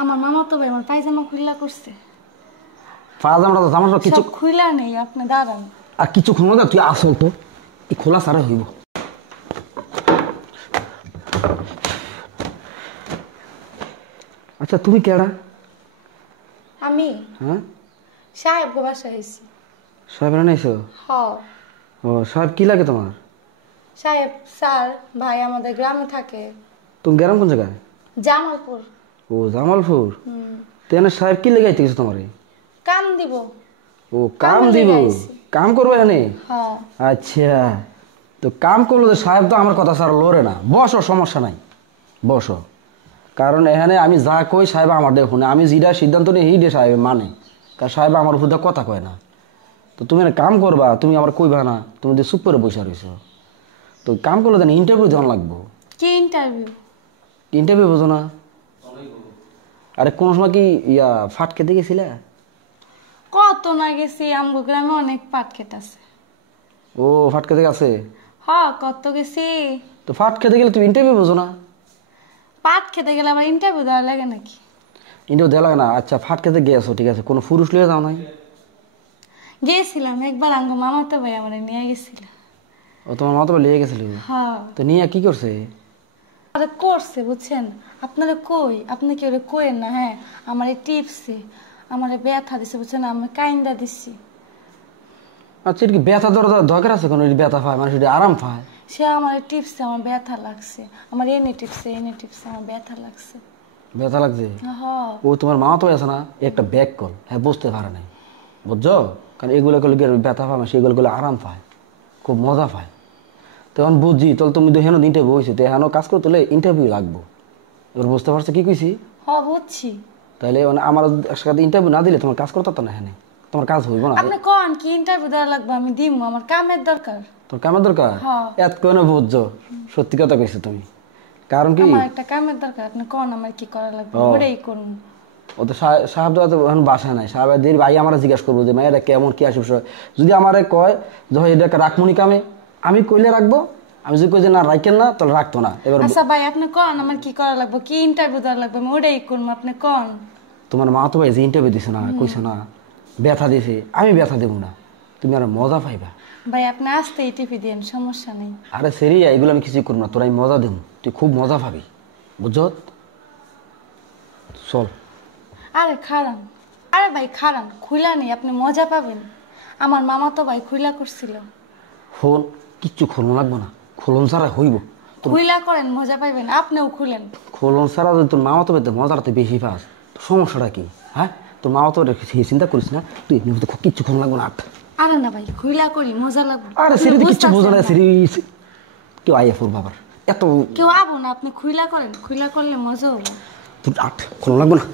আমার মামা তো ভাই আমার পায়জামা খুইলা করছে। পায়জামাটা তো জামাটা কিছু খুইলা নেই, আপনি দাঁড়ান। আর কিছু ক্ষমতা তুই আসল তো এই খোলা সারা হইব। আচ্ছা তুমি কেডা? আমি হ্যাঁ সাহেব গো বাসায় আইছি। সাহেব রানাইছো? হ। ও সাহেব কি লাগে তোমার? সাহেব স্যার ভাই আমাদের গ্রামে থাকে। তুমি গ্রাম কোন জায়গায়? জামালপুর। ও জামালপুর। তেনে সাহেব কি লেগাইতে গেছে তোমারে? কাম দিব। ও কাম দিব? কাম করবে এনে? হ্যাঁ। আচ্ছা তো কাম করলো তো সাহেব তো আমার কথা স্যার লড়ে না। বসো, সমস্যা নাই, বসো। কারণ এখানে আমি যা কই সাহেব আমার দেখুন, আমি যেটা সিদ্ধান্ত নিই সেইটা সাহেব মানে, কারণ সাহেব আমার উপর কথা কয় না। তো তুমি কাম করবা, তুমি আমার কইবা না, তুমি তো চুপ করে বসে রয়েছো। তো কাম করলে তো ইন্টারভিউ দেওয়া লাগবো। কি ইন্টারভিউ? ইন্টারভিউ বোঝো না? আরে কোন সময় কি ফাট খেতে গেছিলে? কত না গেছি, আমগো গ্রামে অনেক পাট ক্ষেত আছে। ও ফাট খেতে গেছে? হ্যাঁ কত গেছি। তো ফাট খেতে গেলে তুমি ইন্টারভিউ বোঝো না? পাট খেতে গেলে আবার ইন্টারভিউ দেওয়া লাগে নাকি? ইন্টারভিউ দেওয়া লাগে না? আচ্ছা ফাট খেতে গেছো, ঠিক আছে, কোনো পুরুষ লিয়ে যাও নাই? গেছিলাম একবার, আমগো মামা তো ভাই আমার নিয়ে গেছিল। ও তোমার মা তো লিয়ে গেছিল? হ্যাঁ। তো নিয়ে কি করছে? আরে করছে বুঝছেন, আপনারা কই, আপনি কি ওরে কইেন না। হ্যাঁ আমার টিপসে আমার ব্যথা দিছে বুঝছেন, আমি কাইন্দা দিছি। আচ্ছা এটা কি ব্যথা দরকার আছে? কোনো ব্যথা পায় মানুষ আরাম পায়? সে আমার টিপসে আমার ব্যথা লাগছে, আমার এনে টিপসে আমার ব্যথা লাগছে। ব্যথা লাগছে? হ্যাঁ। ও তোমার মা তো আছে না, একটা ব্যাক কল, হ্যাঁ বুঝতে পারে নাই, বুঝছো? কারণ এগুলো করলে ব্যথা পায় না, সেগুলো করলে আরাম পায়, খুব মজা পায়। তখন বুঝছি, তাহলে তুমি তো হেন ইন্টারভিউ হয়েছে, তো হেন কাজ করতে হলে ইন্টারভিউ লাগবো। এবার বুঝতে পারছো কি কইছি? হ্যাঁ বুঝছি। তাহলে মানে আমার সাথে ইন্টারভিউ না দিলে তোমার কাজ করতে না, হ্যাঁ তোমার কাজ হইব না। আপনি কোন কি ইন্টারভিউ দেওয়া লাগবে? আমি দিমু, আমার কামের দরকার। তোর কামের দরকার? এত কেন বুঝছো? সত্যি কথা কইছো তুমি। কারণ কি আমার একটা কামের দরকার, আপনি কোন আমার কি করা লাগবে ওটাই করুন। ও তো সাহেব তো এখন বাসায় নাই। সাহেবের ভাই আমরা জিজ্ঞাসা করবো যে মেয়েরা কেমন কি আসে বিষয়। যদি আমারে কয় যে এটা রাখমনি কামে, আমি কইলে রাখবো। আমি যদি কই যে না রাখেন না, তাহলে রাখতো না। এবার আচ্ছা ভাই আপনি কোন আমার কি করা লাগবে, কি ইন্টারভিউ দেওয়া লাগবে, আমি ওটাই করবো, আপনি কোন। তোমার মা তো ভাই যে ইন্টারভিউ দিছে না, কইছে না ব্যথা দিছে, আমি ব্যথা দেবো না, তুমি আর মজা পাইবা। ভাই আপনি আসতে টিপি দিন, সমস্যা নেই। আরে সেরি এগুলো আমি কিছুই করবো না, তোর আমি মজা দেবো, তুই খুব মজা পাবি, বুঝছো? চল। আরে খারান, আরে ভাই খারান, খুইলা নেই, আপনি মজা পাবেন। আমার মামা তো ভাই খুইলা করছিল। ফোন কিচ্ছু খোলন লাগবো না, খোলন ছাড়া হইব। খুইলা করেন মজা পাইবেন, আপনিও খুলেন। খোলন ছাড়া যদি তোর মামা তো মজাটাতে বেশি পাস, সমস্যাটা কি? হ্যাঁ তোর মামা তো চিন্তা করিস না, তুই কিচ্ছু খোলন লাগবো না। আরে না ভাই খুইলা করি, মজা লাগবে। আরে সিরি কিচ্ছু বোঝো না, সিরি কেউ আইয়া ফোর বাবার এত কেউ আবো না, আপনি খুইলা করেন, খুইলা করলে মজা হবে। তুই খোলন লাগবো না।